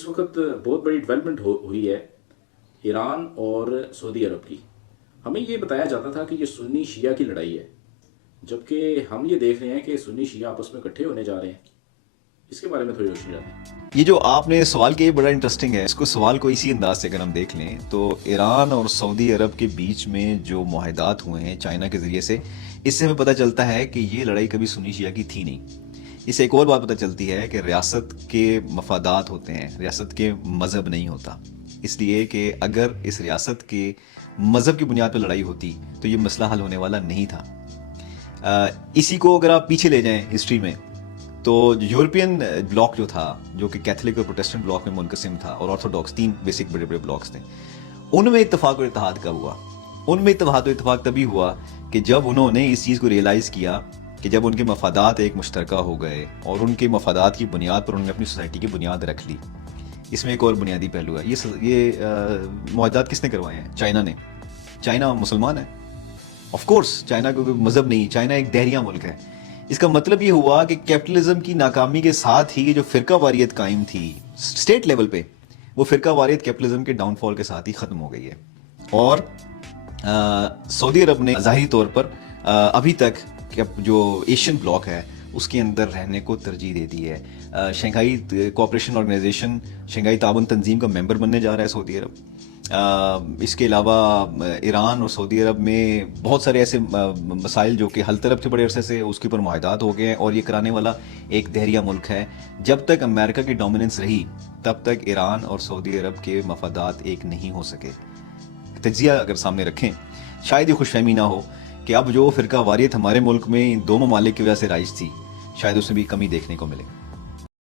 اس وقت بہت بڑی ڈیولپمنٹ ہوئی ہے ایران اور سعودی عرب کی. ہمیں یہ بتایا جاتا تھا کہ یہ سنی شیعہ کی لڑائی ہے، جبکہ ہم یہ دیکھ رہے ہیں کہ سنی شیعہ آپس میں اکٹھے ہونے جا رہے ہیں. اس کے بارے میں تھوڑی روشنی ڈالیں. یہ جو آپ نے سوال کیا یہ بڑا انٹرسٹنگ ہے. اس کو سوال کو اسی انداز سے اگر ہم دیکھ لیں تو ایران اور سعودی عرب کے بیچ میں جو معاہدات ہوئے ہیں چائنا کے ذریعے سے، اس سے ہمیں پتہ چلتا ہے کہ یہ لڑائی کبھی سنی شیعہ کی تھی نہیں. اس سے ایک اور بات پتہ چلتی ہے کہ ریاست کے مفادات ہوتے ہیں، ریاست کے مذہب نہیں ہوتا. اس لیے کہ اگر اس ریاست کے مذہب کی بنیاد پہ لڑائی ہوتی تو یہ مسئلہ حل ہونے والا نہیں تھا. اسی کو اگر آپ پیچھے لے جائیں ہسٹری میں تو یورپین بلاک جو تھا، جو کہ کیتھولک اور پروٹیسٹنٹ بلاک میں منقسم تھا، اور آرتھوڈاکس، 3 بیسک بڑے بڑے بلاکس تھے، ان میں اتفاق اور اتحاد کب ہوا؟ ان میں اتحاد و اتفاق تبھی ہوا کہ جب انہوں نے اس چیز کو ریئلائز کیا کہ جب ان کے مفادات ایک مشترکہ ہو گئے اور ان کے مفادات کی بنیاد پر انہوں نے اپنی سوسائٹی کی بنیاد رکھ لی. اس میں ایک اور بنیادی پہلو ہے. یہ معاہدات کس نے کروائے ہیں؟ چائنا نے. چائنا مسلمان ہے، آف کورس. چائنا کا کوئی مذہب نہیں، چائنا ایک دہریہ ملک ہے. اس کا مطلب یہ ہوا کہ کیپٹلزم کی ناکامی کے ساتھ ہی جو فرقہ واریت قائم تھی اسٹیٹ لیول پہ، وہ فرقہ واریت کیپٹلزم کے ڈاؤن فال کے ساتھ ہی ختم ہو گئی ہے. اور سعودی عرب نے ظاہری طور پر ابھی تک جو ایشین بلاک ہے اس کے اندر رہنے کو ترجیح دے دی ہے. شنگھائی کوآپریشن آرگنائزیشن، شنگھائی تعاون تنظیم کا ممبر بننے جا رہا ہے سعودی عرب. اس کے علاوہ ایران اور سعودی عرب میں بہت سارے ایسے مسائل جو کہ حل طلب تھے بڑے عرصے سے، اس کے اوپر معاہدات ہو گئے ہیں، اور یہ کرانے والا ایک دہریہ ملک ہے. جب تک امریکہ کی ڈومیننس رہی تب تک ایران اور سعودی عرب کے مفادات ایک نہیں ہو سکے. تجزیہ اگر سامنے رکھیں، شاید یہ خوش فہمی نہ ہو کہ اب جو فرقہ واریت ہمارے ملک میں ان 2 ممالک کی وجہ سے رائج تھی، شاید اس میں بھی کمی دیکھنے کو ملے.